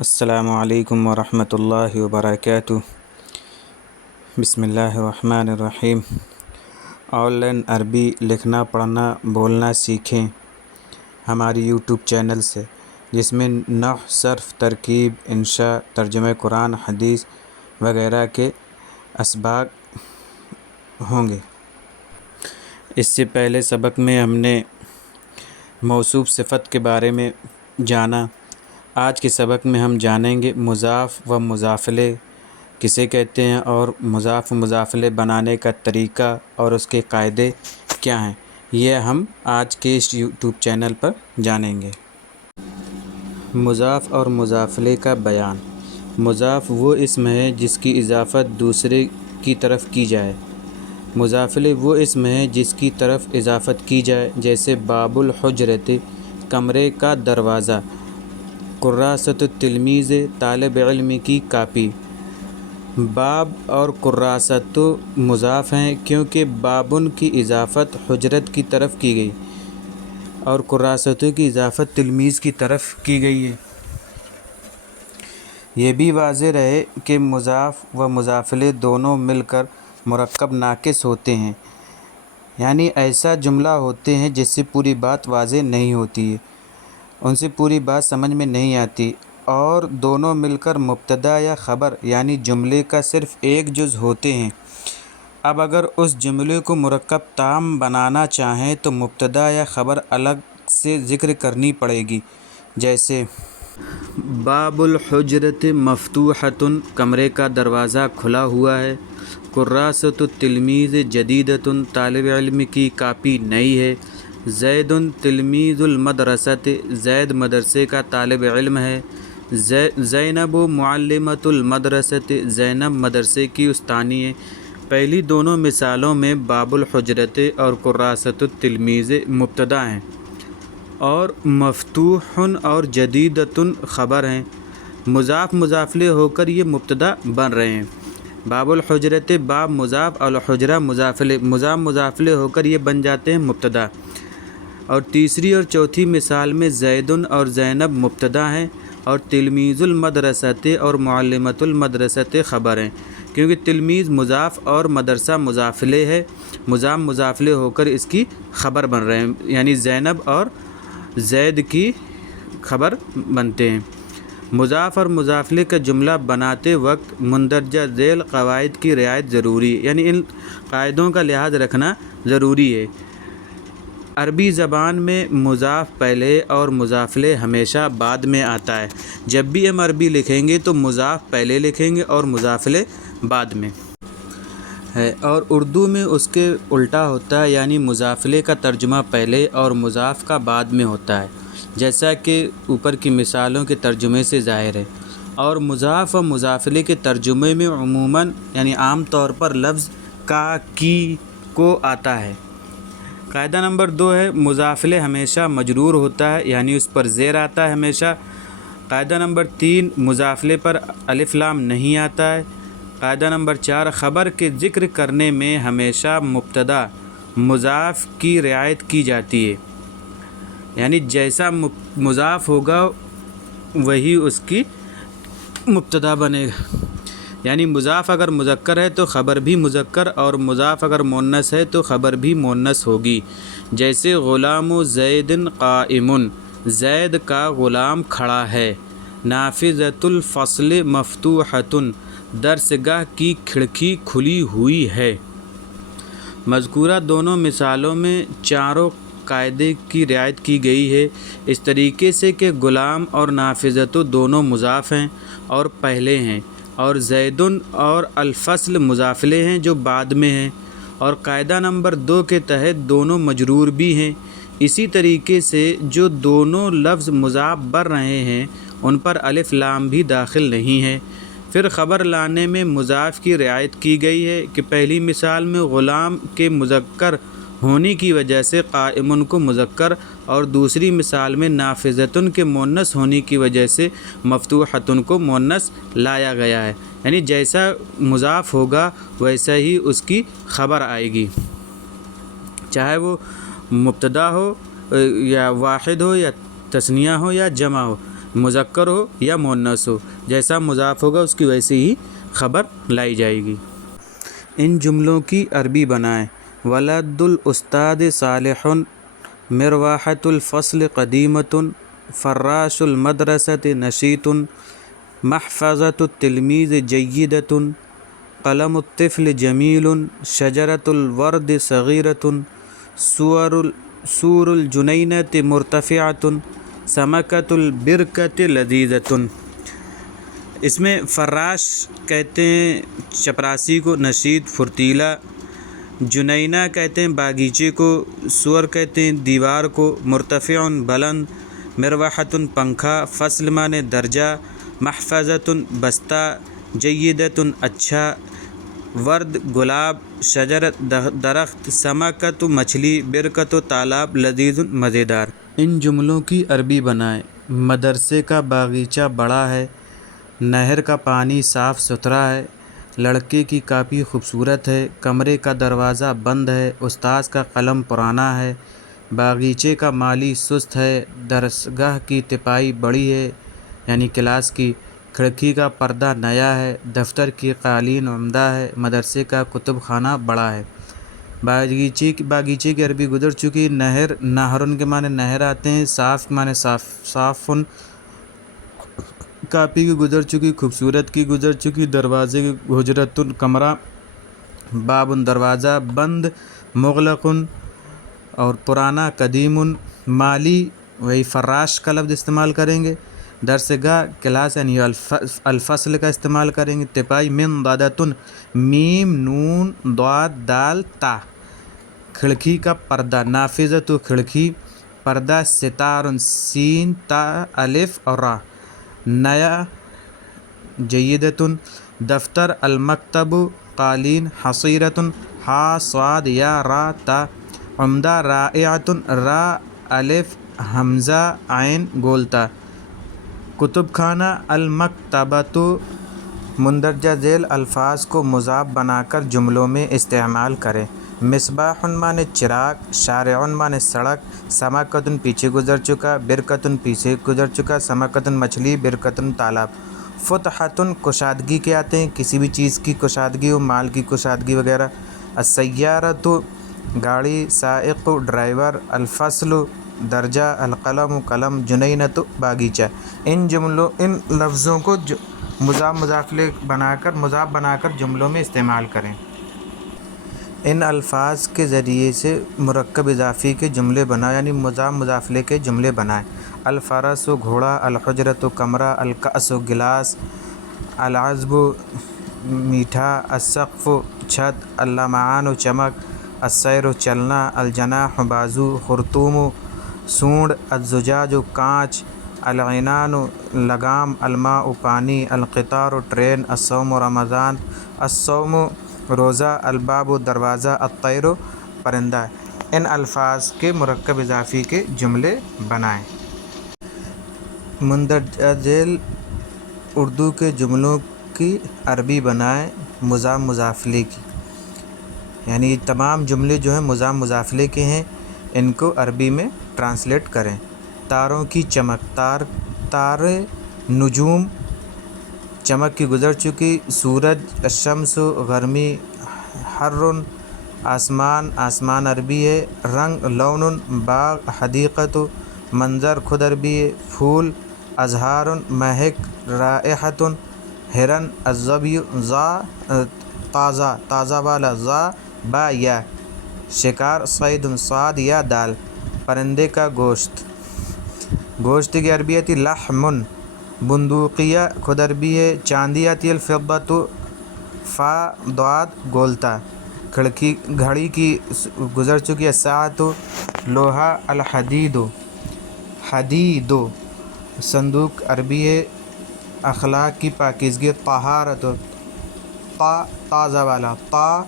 السلام علیکم ورحمۃ اللہ وبرکاتہ۔ بسم اللہ الرحمن الرحیم۔ آن لائن عربی لکھنا پڑھنا بولنا سیکھیں ہماری یوٹیوب چینل سے، جس میں نحو، صرف، ترکیب، انشاء، ترجمہ قرآن حدیث وغیرہ کے اسباق ہوں گے۔ اس سے پہلے سبق میں ہم نے موصوف صفت کے بارے میں جانا۔ آج کے سبق میں ہم جانیں گے مضاف و مضاف الیہ کسے کہتے ہیں، اور مضاف و مضاف الیہ بنانے کا طریقہ اور اس کے قاعدے کیا ہیں۔ یہ ہم آج کے اس یوٹیوب چینل پر جانیں گے۔ مضاف اور مضاف الیہ کا بیان۔ مضاف وہ اسم ہے جس کی اضافت دوسرے کی طرف کی جائے۔ مضاف الیہ وہ اسم ہے جس کی طرف اضافت کی جائے، جیسے باب الحجرۃ کمرے کا دروازہ، کراسۃ التلمیذ طالب علم کی کاپی۔ باب اور کراسۃ مضاف ہیں کیونکہ بابن کی اضافت حجرت کی طرف کی گئی اور کراسۃ کی اضافت تلمیذ کی طرف کی گئی ہے۔ یہ بھی واضح رہے کہ مضاف و مضاف الیہ دونوں مل کر مرکب ناقص ہوتے ہیں، یعنی ایسا جملہ ہوتے ہیں جس سے پوری بات واضح نہیں ہوتی ہے، ان سے پوری بات سمجھ میں نہیں آتی، اور دونوں مل کر مبتدا یا خبر یعنی جملے کا صرف ایک جز ہوتے ہیں۔ اب اگر اس جملے کو مرکب تام بنانا چاہیں تو مبتدا یا خبر الگ سے ذکر کرنی پڑے گی، جیسے باب الحجرۃ مفتوحۃ کمرے کا دروازہ کھلا ہوا ہے، کراسۃ التلمیذ جدیدۃ طالب علم کی کاپی نئی ہے، زید تلمیذ المدرسۃ زید مدرسے کا طالب علم ہے، زینب معلمۃ المدرسۃ زینب مدرسے کی استانی ہے۔ پہلی دونوں مثالوں میں باب الحجرۃ اور کراسۃ التلمیذ مبتدا ہیں اور مفتوح اور جدیدۃ خبر ہیں۔ مضاف مضاف الیہ ہو کر یہ مبتدا بن رہے ہیں۔ باب الحجرۃ باب مضاف اور الحجرہ مضاف الیہ مضاف الیہ ہو کر یہ بن جاتے ہیں مبتدا۔ اور تیسری اور چوتھی مثال میں زید اور زینب مبتدا ہیں اور تلمیذ المدرسۃ اور معلمۃ المدرسۃ خبر ہیں، کیونکہ تلمیذ مضاف اور مدرسہ مضاف الیہ ہے، مضاف الیہ ہو کر اس کی خبر بن رہے ہیں، یعنی زینب اور زید کی خبر بنتے ہیں۔ مضاف اور مضاف الیہ کا جملہ بناتے وقت مندرجہ ذیل قواعد کی رعایت ضروری ہے، یعنی ان قاعدوں کا لحاظ رکھنا ضروری ہے۔ عربی زبان میں مضاف پہلے اور مضاف الیہ ہمیشہ بعد میں آتا ہے۔ جب بھی ہم عربی لکھیں گے تو مضاف پہلے لکھیں گے اور مضاف الیہ بعد میں ہے، اور اردو میں اس کے الٹا ہوتا ہے، یعنی مضاف الیہ کا ترجمہ پہلے اور مضاف کا بعد میں ہوتا ہے، جیسا کہ اوپر کی مثالوں کے ترجمے سے ظاہر ہے۔ اور مضاف و مضاف الیہ کے ترجمے میں عموماً یعنی عام طور پر لفظ کا، کی، کو آتا ہے۔ قاعدہ نمبر 2 ہے مضاف الیہ ہمیشہ مجرور ہوتا ہے، یعنی اس پر زیر آتا ہے ہمیشہ۔ قاعدہ نمبر 3 مضاف الیہ پر الف لام نہیں آتا ہے۔ قاعدہ نمبر 4 خبر کے ذکر کرنے میں ہمیشہ مبتدا مضاف کی رعایت کی جاتی ہے، یعنی جیسا مضاف ہوگا وہی اس کی مبتدا بنے گا، یعنی مضاف اگر مذکر ہے تو خبر بھی مذکر، اور مضاف اگر مؤنث ہے تو خبر بھی مؤنث ہوگی، جیسے غلام زید قائم زید کا غلام کھڑا ہے، نافذۃ الفصل مفتوحۃ درسگاہ کی کھڑکی کھلی ہوئی ہے۔ مذکورہ دونوں مثالوں میں چاروں قاعدے کی رعایت کی گئی ہے، اس طریقے سے کہ غلام اور نافذۃ دونوں مضاف ہیں اور پہلے ہیں، اور زید اور الفصل مضاف الیہ ہیں جو بعد میں ہیں، اور قاعدہ نمبر 2 کے تحت دونوں مجرور بھی ہیں۔ اسی طریقے سے جو دونوں لفظ مضاف بن رہے ہیں ان پر الف لام بھی داخل نہیں ہے۔ پھر خبر لانے میں مضاف کی رعایت کی گئی ہے کہ پہلی مثال میں غلام کے مذکر ہونے کی وجہ سے قائم کو مذکر، اور دوسری مثال میں نافذۃ کے مؤنث ہونے کی وجہ سے مفتوحۃ کو مؤنث لایا گیا ہے، یعنی جیسا مضاف ہوگا ویسا ہی اس کی خبر آئے گی، چاہے وہ مبتدا ہو یا واحد ہو یا تثنیہ ہو یا جمع ہو، مذکر ہو یا مؤنث ہو، جیسا مضاف ہوگا اس کی ویسے ہی خبر لائی جائے گی۔ ان جملوں کی عربی بنائیں۔ ولد الاستاد صالح، مروحۃ الفصل قدیمۃ، فراش المدرسۃ نشیط، محفظۃ التلمیذ جیدۃ، قلم الطفل جمیل، شجرۃ الورد صغیرۃ، سور الجنینۃ مرتفعۃ، سمکۃ البرکۃ لذیذۃ۔ اس میں فراش کہتے ہیں چپراسی کو، نشید فرتیلا، جنینہ کہتے ہیں باغیچے کو، سور کہتے ہیں دیوار کو، مرتفع بلند، مروحۃ پنکھا، فصل معنی درجہ، محفظۃ بستہ، جیدۃ اچھا، ورد گلاب، شجرت درخت، سمکۃ مچھلی، برکۃ تالاب، لذیذ مزیدار۔ ان جملوں کی عربی بنائیں۔ مدرسے کا باغیچہ بڑا ہے، نہر کا پانی صاف ستھرا ہے، لڑکے کی کاپی خوبصورت ہے، کمرے کا دروازہ بند ہے، استاذ کا قلم پرانا ہے، باغیچے کا مالی سست ہے، درسگاہ کی تپائی بڑی ہے یعنی کلاس کی، کھڑکی کا پردہ نیا ہے، دفتر کی قالین عمدہ ہے، مدرسے کا کتب خانہ بڑا ہے۔ باغیچے کی عربی گزر چکی۔ نہرن کے معنی نہر آتے ہیں، صاف معنی صافن، کاپی کی گزر چکی، خوبصورت کی گزر چکی، دروازے کی حجرتن کمرہ، بابن دروازہ، بند مغلق اور پرانا قدیم، مالی وہی فراش کا لفظ استعمال کریں گے، درسگاہ کلاس یعنی الفصل کا استعمال کریں گے، تپائی من ضادتن میم نون ضاد دال تا، کھڑکی کا پردہ، نافذۃ کھڑکی، پردہ ستار سین تا الف اور را، نیا جیدۃ، دفتر المکتب، قالین حصیرۃ ہا صاد یا را تا، عمدہ رائعۃ را الف حمزہ عین گولتا، کتب خانہ المکتبۃ۔ مندرجہ ذیل الفاظ کو مضاف بنا کر جملوں میں استعمال کریں۔ مصباح معنی چراغ، شارع معنی سڑک، سمکۃ پیچھے گزر چکا، برکۃ پیچھے گزر چکا، سمکۃ مچھلی، برکۃ تالاب۔ فتحۃ کشادگی کے آتے ہیں، کسی بھی چیز کی کشادگی ہو، مال کی کشادگی وغیرہ۔ السیارۃ گاڑی، سائق ڈرائیور، الفصل درجہ، القلم قلم، جنینۃ باغیچہ۔ ان لفظوں کو مضاف بنا کر جملوں میں استعمال کریں۔ ان الفاظ کے ذریعے سے مرکب اضافی کے جملے بنائیں یعنی مضاف کے جملے بنائیں۔ الفرس گھوڑا، الحجرۃ کمرہ، الکأس گلاس، العذب میٹھا، السقف چھت، اللمعان چمک، السیر چلنا، الجناح بازو، خرطوم سونڈ، الزجاج کانچ، العنان لگام، الماء پانی، القطار ٹرین، الصوم رمضان، الصوم روزہ، الباب دروازہ، الطیر پرندہ۔ ان الفاظ کے مرکب اضافی کے جملے بنائیں۔ مندرجہ ذیل اردو کے جملوں کی عربی بنائیں مضاف کی، یعنی تمام جملے جو ہیں مضاف کے ہیں، ان کو عربی میں ٹرانسلیٹ کریں۔ تاروں کی چمک، تارے نجوم، چمک کی گزر چکی، سورج، الشمس گرمی، حرن آسمان عربی ہے، رنگ لون، باغ حدیقۃ، منظر خود عربی ہے، پھول، ازہار مہک، رائحۃ ہرن، الظبی تازہ والا، ذا با یا، شکار صید صاد یا دال، پرندے کا گوشت کی عربی آتی لحم، بندوقیہ خود عربی ہے، چاندی آتی الفضۃ فا ضاد گولتا، گھڑی کی گزر چکی، الساعۃ لوہا، الحدید حدید، صندوق عربی ہے، اخلاق کی پاکیزگی، طہارت، تازہ والا، تا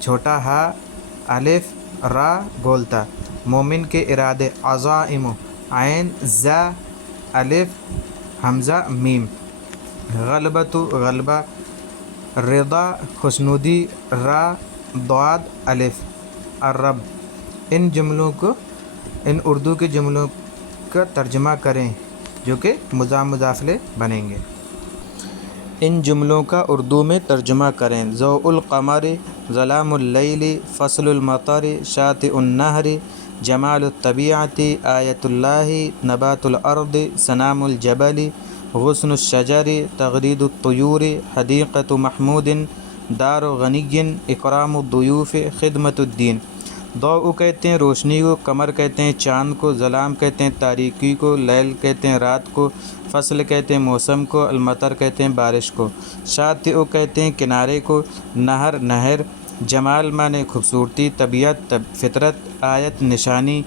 چھوٹا ہا الف را گولتا، مومن کے ارادے، عزائم عین زا الف حمزہ میم، غلبۃ غلبہ، رضا خوشنودی، را ضاد الف، الرب۔ ان اردو کے جملوں کا ترجمہ کریں۔ جو کہ مضافلے بنیں گے۔ ان جملوں کا اردو میں ترجمہ کریں۔ ضوء القمر، ظلام اللیل، فصل المطر، شاطئ النہر، جمال الطبیعۃ، آیۃ اللہ، نبات الارض، سنام الجبل، غصن الشجر، تغرید الطیور، حدیقۃ محمود، دار غنی، اکرام الضیوف، خدمت الدین۔ ضوء کہتے ہیں روشنی کو، قمر کہتے ہیں چاند کو، ظلام کہتے ہیں تاریکی کو، لیل کہتے ہیں رات کو، فصل کہتے ہیں موسم کو، المطر کہتے ہیں بارش کو، شاطئ کہتے ہیں کنارے کو، نہر نہر، جمال معنی خوبصورتی، طبیعت فطرت، آیت نشانی،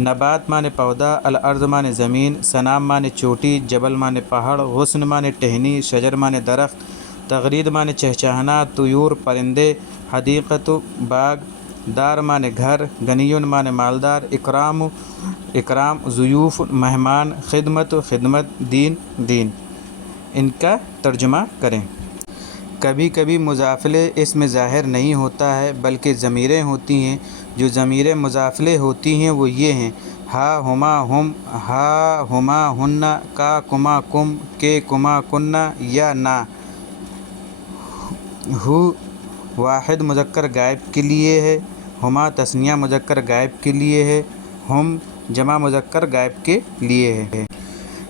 نبات معنی پودا، الارض معنی زمین، سنام معنی چوٹی، جبل معنی پہاڑ، غصن معنی ٹہنی، شجر معنی درخت، تغرید معنی چہچہانا، طیور پرندے، حدیقۃ باغ، دار معنی گھر، غنی معنی مالدار، اکرام ضیوف مہمان، خدمت دین۔ ان کا ترجمہ کریں۔ کبھی کبھی مضافلے اس میں ظاہر نہیں ہوتا ہے بلکہ ضمیریں ہوتی ہیں۔ جو ضمیریں مضافلے ہوتی ہیں وہ یہ ہیں: ہا ہما ہم، ہا ہما ہن، کا کما کم، کے کما کننا، یا نا۔ ہو واحد مذکر غائب کے لیے ہے، ہما تثنیہ مذکر غائب کے لیے ہے، ہم جمع مذکر غائب کے لیے ہے۔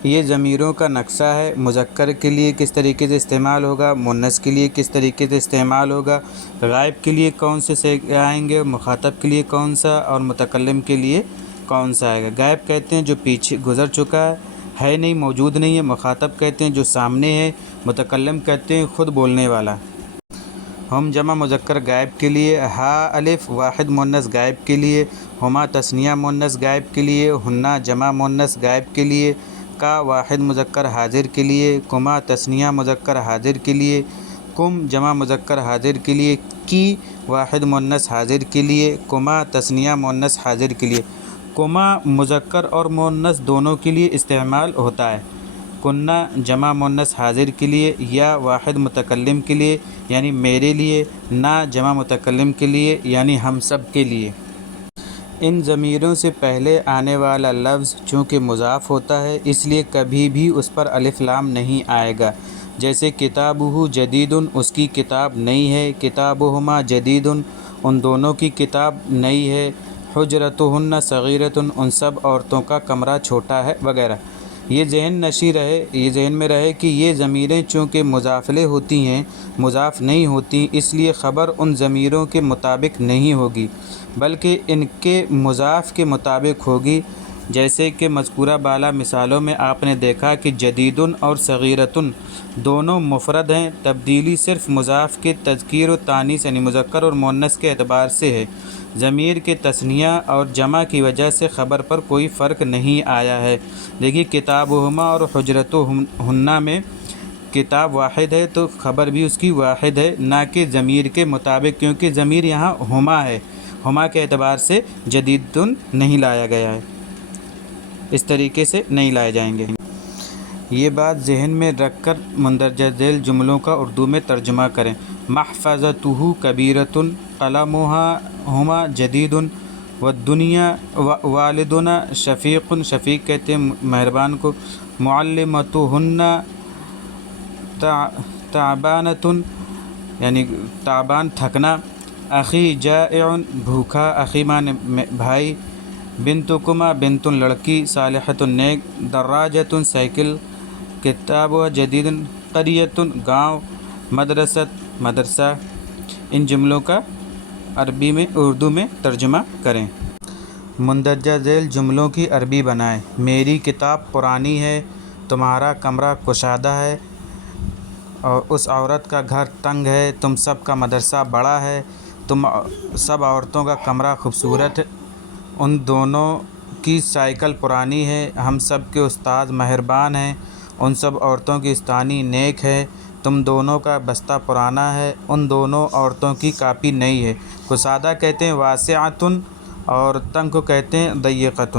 یہ ضمیروں کا نقشہ ہے۔ مذکر کے لیے کس طریقے سے استعمال ہوگا، مؤنث کے لیے کس طریقے سے استعمال ہوگا، غائب کے لیے کون سے آئیں گے، مخاطب کے لیے کون سا، اور متکلم کے لیے کون سا آئے گا۔ غائب کہتے ہیں جو پیچھے گزر چکا ہے نہیں، موجود نہیں ہے۔ مخاطب کہتے ہیں جو سامنے ہے۔ متکلم کہتے ہیں خود بولنے والا۔ ہم جمع مذکر غائب کے لیے، ہا الف واحد مؤنث غائب کے لیے، ہما تثنیہ مؤنث غائب کے لیے، ہنہ جمع مؤنث غائب کے لیے، کا واحد مذکر حاضر کے لیے، کما تثنیہ مذکر حاضر کے لیے، کم جمع مذکر حاضر کے لیے، کی واحد مؤنث حاضر کے لیے، کما تثنیہ مؤنث حاضر کے لیے۔ کما مذکر اور مؤنث دونوں کے لیے استعمال ہوتا ہے۔ کنہ جمع مؤنث حاضر کے لیے، یا واحد متکلم کے لیے یعنی میرے لیے، نا جمع متکلم کے لیے یعنی ہم سب کے لیے۔ ان ضمیروں سے پہلے آنے والا لفظ چونکہ مضاف ہوتا ہے اس لیے کبھی بھی اس پر الف لام نہیں آئے گا۔ جیسے کتابہ جدید، اس کی کتاب نئی ہے، کتابہما جدید، ان دونوں کی کتاب نئی ہے، حجرتہن صغیرۃ، ان سب عورتوں کا کمرہ چھوٹا ہے، وغیرہ۔ یہ ذہن میں رہے کہ یہ ضمیریں چونکہ مضافلے ہوتی ہیں، مضاف نہیں ہوتی، اس لیے خبر ان ضمیروں کے مطابق نہیں ہوگی بلکہ ان کے مضاف کے مطابق ہوگی۔ جیسے کہ مذکورہ بالا مثالوں میں آپ نے دیکھا کہ جدیدن اور صغیرتن دونوں مفرد ہیں، تبدیلی صرف مضاف کے تذکیر و تانیث یعنی مذکر اور مؤنث کے اعتبار سے ہے۔ ضمیر کے تثنیہ اور جمع کی وجہ سے خبر پر کوئی فرق نہیں آیا ہے۔ دیکھیے کتابہما اور حجرتہن میں کتاب واحد ہے تو خبر بھی اس کی واحد ہے، نہ کہ ضمیر کے مطابق، کیونکہ ضمیر یہاں ہما ہے، ہما کے اعتبار سے جدیدن نہیں لایا گیا ہے، اس طریقے سے نہیں لائے جائیں گے۔ یہ بات ذہن میں رکھ کر مندرجہ ذیل جملوں کا اردو میں ترجمہ کریں۔ محفظتہ کبیرۃ، قلمہما جدید، والدنیا والدنا شفیق، شفیق کہتے ہیں مہربان کو، معلمتہن تعبانۃ یعنی تعبان تھکنا، اخی جائع بھوکا، اخی معنی بھائی، بنتکما بنت لڑکی، صالحۃ نیک، دراجۃ سائیکل، کتاب جدید، قریۃ گاؤں، مدرسۃ مدرسہ۔ ان جملوں کا اردو میں ترجمہ کریں۔ مندرجہ ذیل جملوں کی عربی بنائیں۔ میری کتاب پرانی ہے، تمہارا کمرہ کشادہ ہے، اور اس عورت کا گھر تنگ ہے، تم سب کا مدرسہ بڑا ہے، تم سب عورتوں کا کمرہ خوبصورت ہے، ان دونوں کی سائیکل پرانی ہے، ہم سب کے استاد مہربان ہیں، ان سب عورتوں کی استانی نیک ہے، تم دونوں کا بستہ پرانا ہے، ان دونوں عورتوں کی کاپی نئی ہے۔ کشادہ کہتے ہیں واسعۃ اور تنگ کو کہتے ہیں ضیقۃ۔